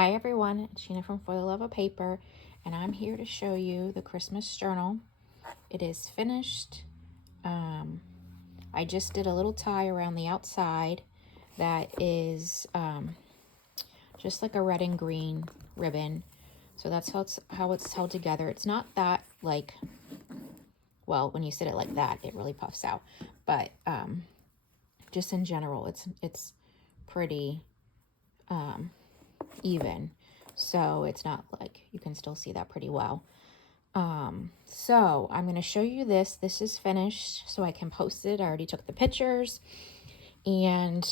Hi everyone, it's Sheena from For the Love of Paper, and I'm here to show you the Christmas journal. It is finished. I just did a little tie around the outside that is just like a red and green ribbon. So that's how it's held together. It's not that like, well, when you sit it like that, it really puffs out. But just in general, it's pretty even. So it's not like, you can still see that pretty well. So I'm going to show you this. This is finished so I can post it. I already took the pictures and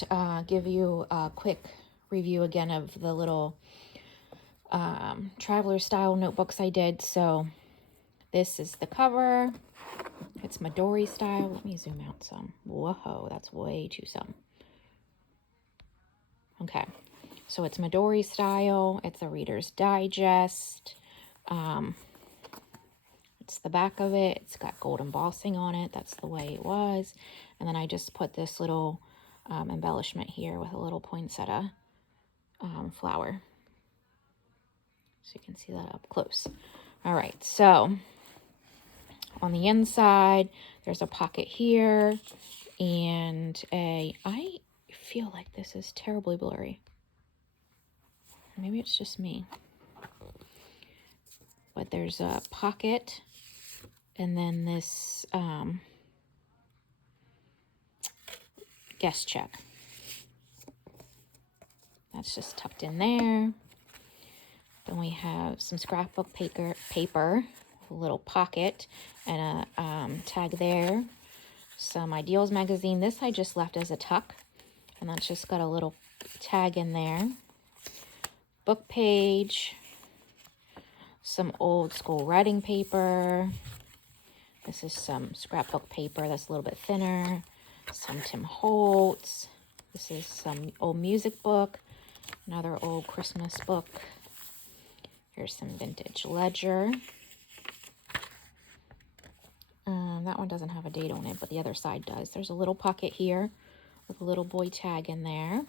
give you a quick review again of the little traveler style notebooks I did. So this is the cover. It's Midori style. Let me zoom out some. Whoa, that's way too some. Okay, so it's Midori style. It's a Reader's Digest. It's the back of it. It's got gold embossing on it. That's the way it was. And then I just put this little embellishment here with a little poinsettia flower. So you can see that up close. All right, so on the inside, there's a pocket here and I feel like this is terribly blurry. Maybe it's just me. But there's a pocket and then this guest check. That's just tucked in there. Then we have some scrapbook paper, a little pocket, and a tag there. Some Ideals magazine. This I just left as a tuck, and that's just got a little tag in there. Book page. Some old school writing paper. This is some scrapbook paper that's a little bit thinner. Some Tim Holtz. This is some old music book. Another old Christmas book. Here's some vintage ledger. That one doesn't have a date on it, but the other side does. There's a little pocket here with a little boy tag in there.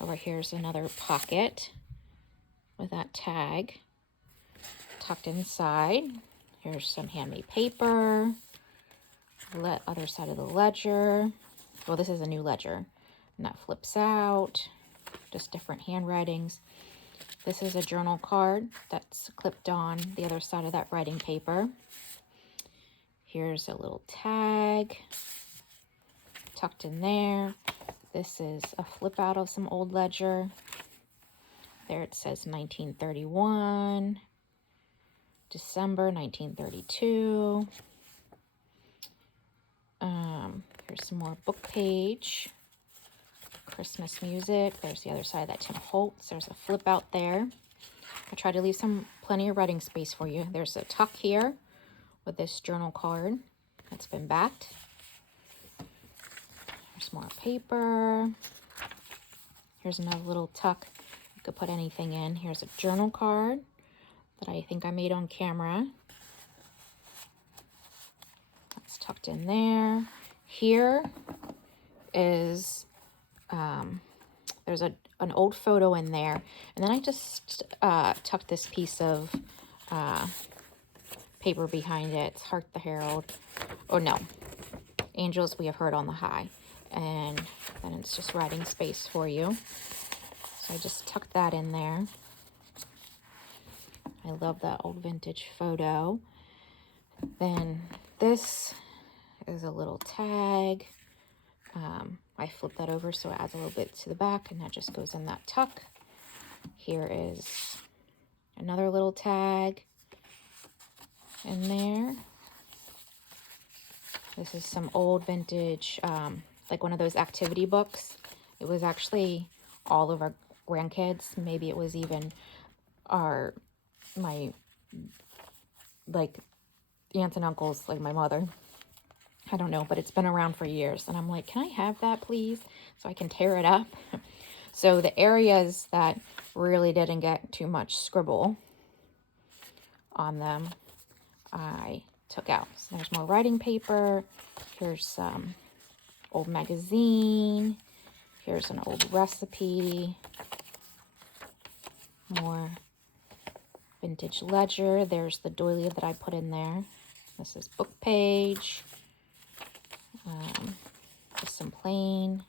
Over here's another pocket with that tag tucked inside. Here's some handmade paper. Other side of the ledger. Well, this is a new ledger. And that flips out. Just different handwritings. This is a journal card that's clipped on the other side of that writing paper. Here's a little tag tucked in there. This is a flip out of some old ledger. There it says 1931, December 1932. Here's some more book page. Christmas music. There's the other side of that Tim Holtz. There's a flip out there. I try to leave plenty of writing space for you. There's a tuck here with this journal card that's been backed. There's more paper. Here's another little tuck. You could put anything in. Here's a journal card that I think I made on camera. That's tucked in there. Here is there's an old photo in there, and then I just tucked this piece of paper behind it. It's Hark the Herald. Oh no, Angels We Have Heard on the High. And then it's just writing space for you. So I just tucked that in there. I love that old vintage photo. Then this is a little tag. I flip that over so it adds a little bit to the back, and that just goes in that tuck. Here is another little tag in there. This is some old vintage, like one of those activity books. It was actually all of our grandkids. Maybe it was even my aunts and uncles, like my mother. I don't know, but it's been around for years. And I'm like, can I have that, please? So I can tear it up. So the areas that really didn't get too much scribble on them, I took out. So there's more writing paper. Here's some old magazine. Here's an old recipe. More vintage ledger. There's the doily that I put in there. This is book page. Just some plain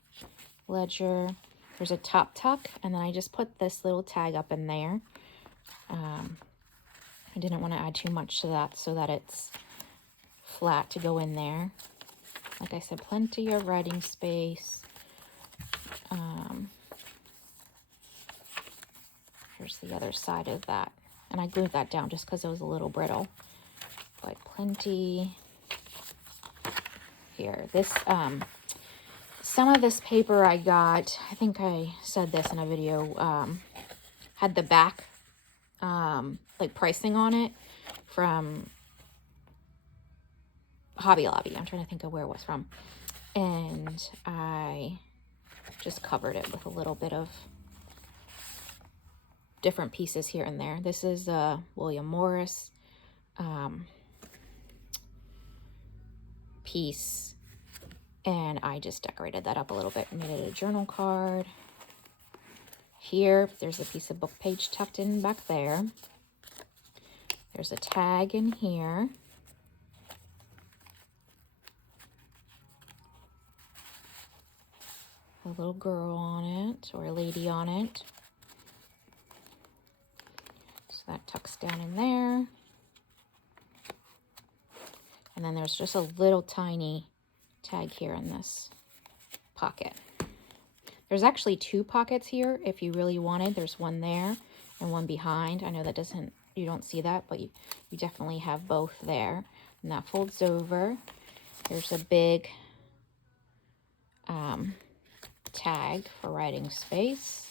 ledger. There's a top tuck, and then I just put this little tag up in there. I didn't want to add too much to that so that it's flat to go in there. Like I said, plenty of writing space. Here's the other side of that. And I glued that down just because it was a little brittle. But plenty here. This, some of this paper I got, I think I said this in a video, had the back, like pricing on it from Hobby Lobby. I'm trying to think of where it was from. And I just covered it with a little bit of different pieces here and there. This is William Morris piece, and I just decorated that up a little bit and made it a journal card. Here, there's a piece of book page tucked in back there. There's a tag in here. A little girl on it, or a lady on it. So that tucks down in there. And then there's just a little tiny tag here in this pocket. There's actually two pockets here if you really wanted. There's one there and one behind. I know that doesn't, you don't see that, but you definitely have both there. And that folds over. There's a big tag for writing space.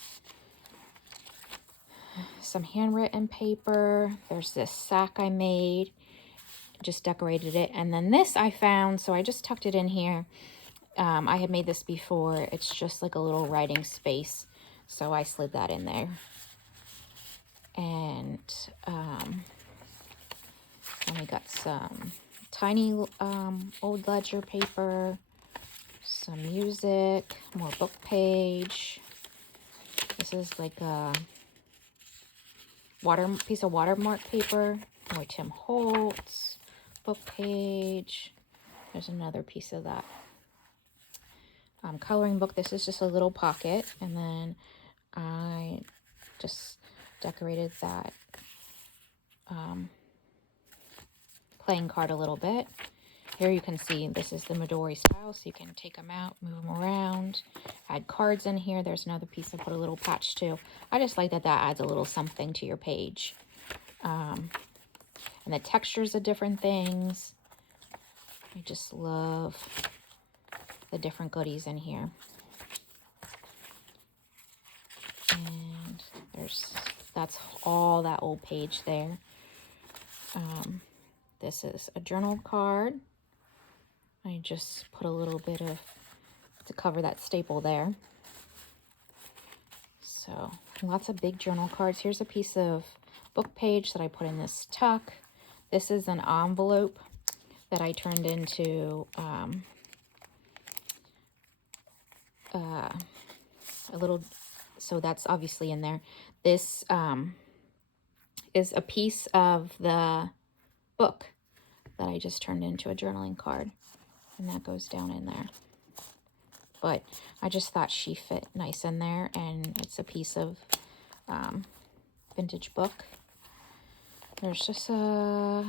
Some handwritten paper. There's this sack I made. Just decorated it. And then this I found, so I just tucked it in here. I had made this before. It's just like a little writing space, so I slid that in there. And then we got some tiny old ledger paper, some music, more book page. This is like a piece of watermark paper, more Tim Holtz, book page. There's another piece of that. Coloring book. This is just a little pocket, and then I just decorated that playing card a little bit. Here you can see this is the Midori style, so you can take them out, move them around, add cards in here. There's another piece I put a little patch to. I just like that adds a little something to your page. And the textures of different things. I just love the different goodies in here. And that's all that old page there. This is a journal card. I just put a little bit of, to cover that staple there. So lots of big journal cards. Here's a piece of book page that I put in this tuck. This is an envelope that I turned into a little, so that's obviously in there. This is a piece of the book that I just turned into a journaling card, and that goes down in there. But I just thought she fit nice in there, and it's a piece of vintage book. There's just a,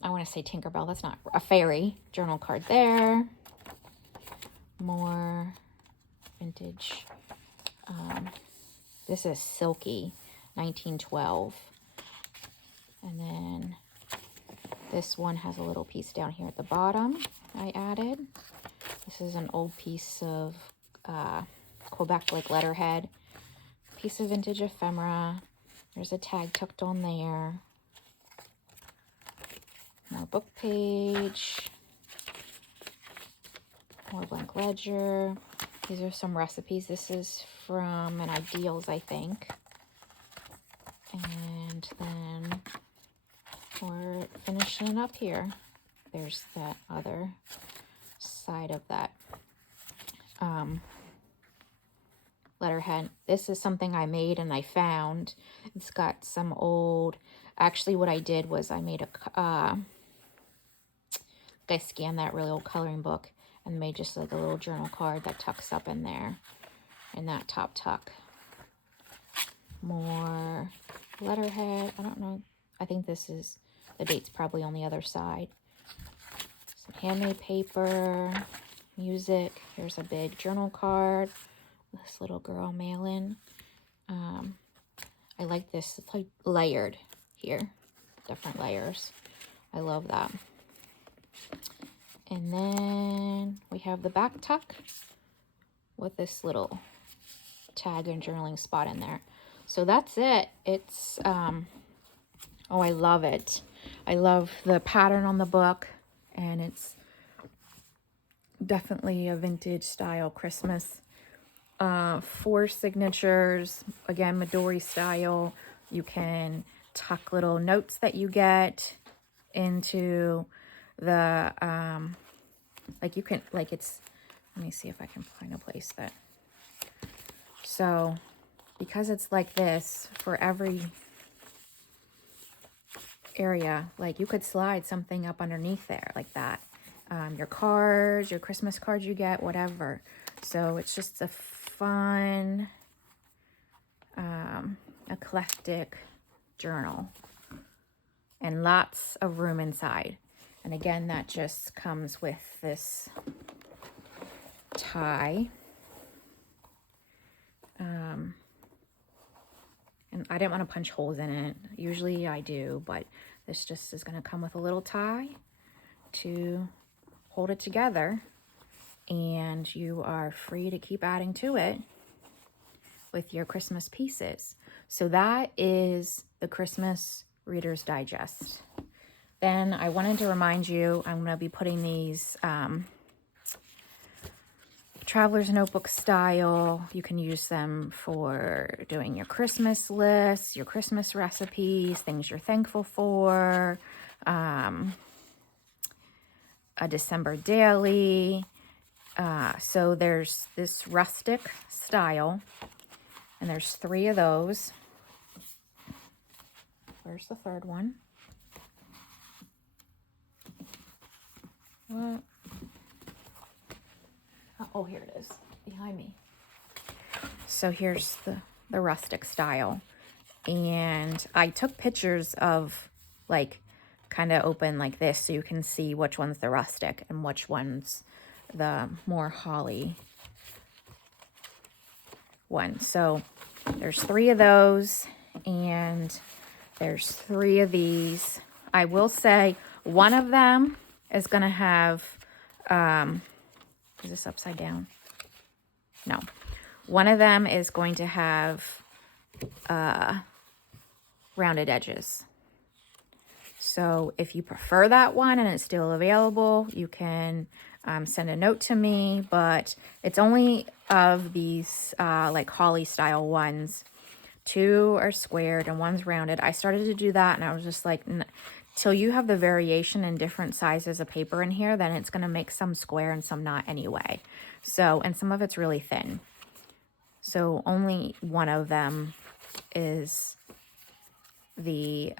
I want to say Tinkerbell, that's not, a fairy journal card there. More vintage. This is Silky, 1912. And then this one has a little piece down here at the bottom I added. This is an old piece of Quebec like letterhead. Piece of vintage ephemera. There's a tag tucked on there. More book page. More blank ledger. These are some recipes. This is from an Ideals, I think. And then we're finishing up here. There's that other side of that letterhead. This is something I made and I found. It's got some old, actually what I did was I made I scanned that really old coloring book and made just like a little journal card that tucks up in there, in that top tuck. More letterhead. I don't know. I think this is, the date's probably on the other side. Some handmade paper, music. Here's a big journal card. This little girl mail-in. I like this. It's like layered here. Different layers. I love that. And then we have the back tuck with this little tag and journaling spot in there. So that's it. It's, oh, I love it. I love the pattern on the book, and it's definitely a vintage style Christmas. 4 signatures, again, Midori style. You can tuck little notes that you get into the, like you can, like it's, let me see if I can find a place that, so because it's like this for every area, like you could slide something up underneath there like that. Your cards, your Christmas cards you get, whatever. So it's just a fun, eclectic journal and lots of room inside. And again, that just comes with this tie. And I didn't want to punch holes in it. Usually I do, but this just is going to come with a little tie to hold it together. And you are free to keep adding to it with your Christmas pieces. So that is the Christmas Reader's Digest. Then I wanted to remind you, I'm going to be putting these Traveler's Notebook style. You can use them for doing your Christmas lists, your Christmas recipes, things you're thankful for, a December daily. So there's this rustic style, and there's 3 of those. Where's the third one? What? Oh, here it is, behind me. So here's the rustic style. And I took pictures of, like, kind of open like this so you can see which one's the rustic and which one's the more holly one. So there's 3 of those, and there's 3 of these. I will say one of them is going to have, is this upside down? No. One of them is going to have rounded edges. So if you prefer that one and it's still available, you can send a note to me, but it's only of these like holly style ones. 2 are squared and 1's rounded. I started to do that and I was just like, till you have the variation in different sizes of paper in here, then it's going to make some square and some not anyway. So, and some of it's really thin. So only one of them is the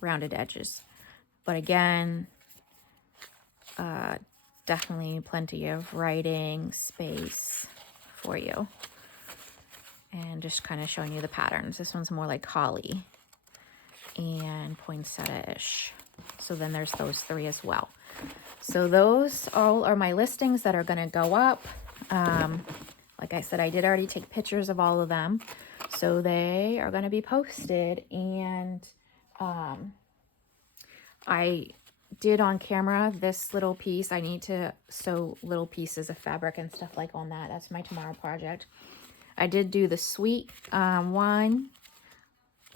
rounded edges. But again, definitely plenty of writing space for you. And just kind of showing you the patterns. This one's more like holly and poinsettia-ish. So then there's those 3 as well. So those all are my listings that are going to go up. Like I said, I did already take pictures of all of them. So they are going to be posted. And I did on camera this little piece. I need to sew little pieces of fabric and stuff like on that. That's my tomorrow project. I did do the sweet one.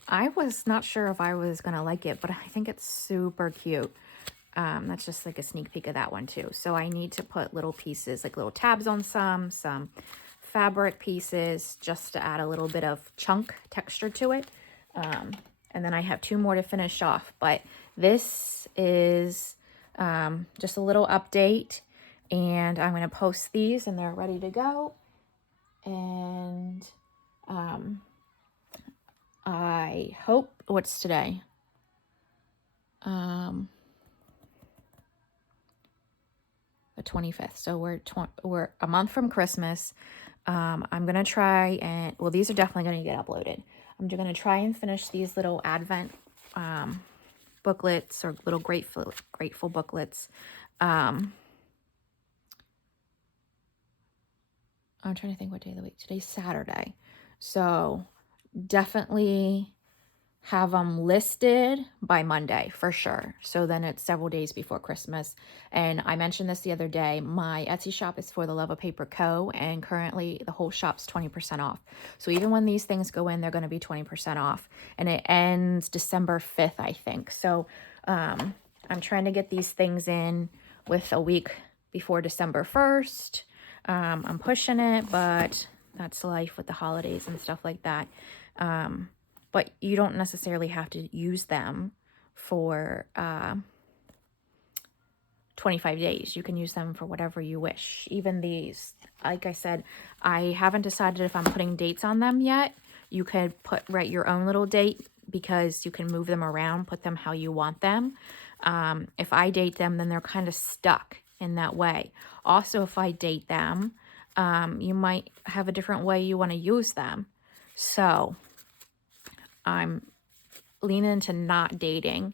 I was not sure if I was going to like it, but I think it's super cute. That's just like a sneak peek of that one too. So I need to put little pieces, like little tabs on some fabric pieces, just to add a little bit of chunk texture to it. And then I have 2 more to finish off. But this is just a little update. And I'm going to post these and they're ready to go. And I hope, what's today? The 25th. So we're a month from Christmas. I'm going to try and, well, these are definitely going to get uploaded. I'm going to try and finish these little Advent booklets, or little grateful booklets. I'm trying to think what day of the week. Today's Saturday. So definitely have them listed by Monday for sure. So then it's several days before Christmas. And I mentioned this the other day, my Etsy shop is For the Love of Paper Co. And currently the whole shop's 20% off. So even when these things go in, they're going to be 20% off. And it ends December 5th, I think. So I'm trying to get these things in with a week before December 1st. I'm pushing it, but that's life with the holidays and stuff like that. But you don't necessarily have to use them for 25 days. You can use them for whatever you wish. Even these, like I said, I haven't decided if I'm putting dates on them yet. You could write your own little date, because you can move them around, put them how you want them. If I date them, then they're kind of stuck in that way. Also, if I date them, you might have a different way you want to use them. So I'm leaning into not dating,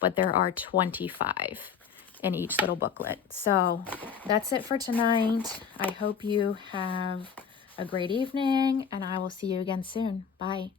but there are 25 in each little booklet. So that's it for tonight. I hope you have a great evening, and I will see you again soon. Bye.